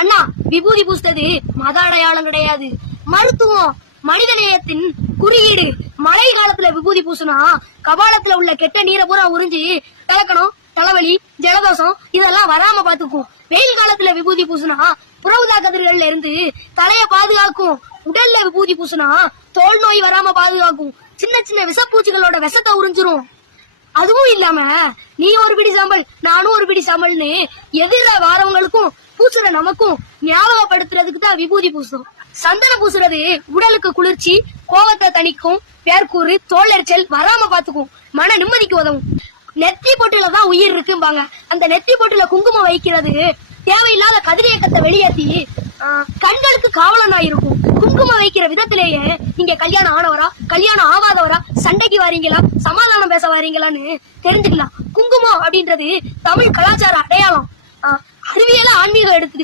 அண்ணா விபூதி பூசித்தது மத அடையாளம் கிடையாது. மருத்துவம் மனித நேயத்தின் குறியீடு. மழை காலத்துல விபூதி பூசுனா கபாலத்துல உள்ள கெட்ட நீரை பூரா உறிஞ்சி கலக்கணும் தலைவலி ஜலதோஷம் இதெல்லாம் வராம பாத்துக்கும் வெயில் காலத்துல விபூதி பூசுனா புறவுதா கதிர்கள்ல இருந்து தலைய பாதுகாக்கும். உடல்ல விபூதி பூசுனா தோல் நோய் வராம பாதுகாக்கும். சின்ன சின்ன விஷப்பூச்சிகளோட விஷத்தை உறிஞ்சிரும். அதுவும் இல்லாம நீ ஒரு பிடி சாம்பல் நானும் ஒரு பிடி சாம்பல்னு எதிர வாரவங்களுக்கும் பூசுற நமக்கும் ஞாபகப்படுத்துறதுக்கு தான் விபூதி பூசும் சந்தனம் பூசுறது உடலுக்கு குளிர்ச்சி கோவத்தை தணிக்கும் பேர்கூறு தோலெரிச்சல் வராம பாத்துக்கும் மன நிம்மதிக்கு உதவும். நெத்தி பொட்டுல தான் உயிர் இருக்கும்பாங்க. அந்த நெத்தி பொட்டுல குங்குமம் வைக்கிறது தேவையில்லாத கதிரியக்கத்தை வெளியேத்தி கண்களுக்கு காவலனா இருக்கும். குங்குமம் வைக்கிற விதத்திலேயே நீங்க கல்யாணம் ஆனவரா கல்யாணம் ஆகாதவரா சண்டைக்கு வாரீங்களா சமாதானம் பேச வாரீங்களான்னு தெரிஞ்சுக்கலாம். குங்குமம் அப்படின்றது தமிழ் கலாச்சார அடையாளம். அறிவியல ஆன்மீகம் எடுத்துக்கிச்சு.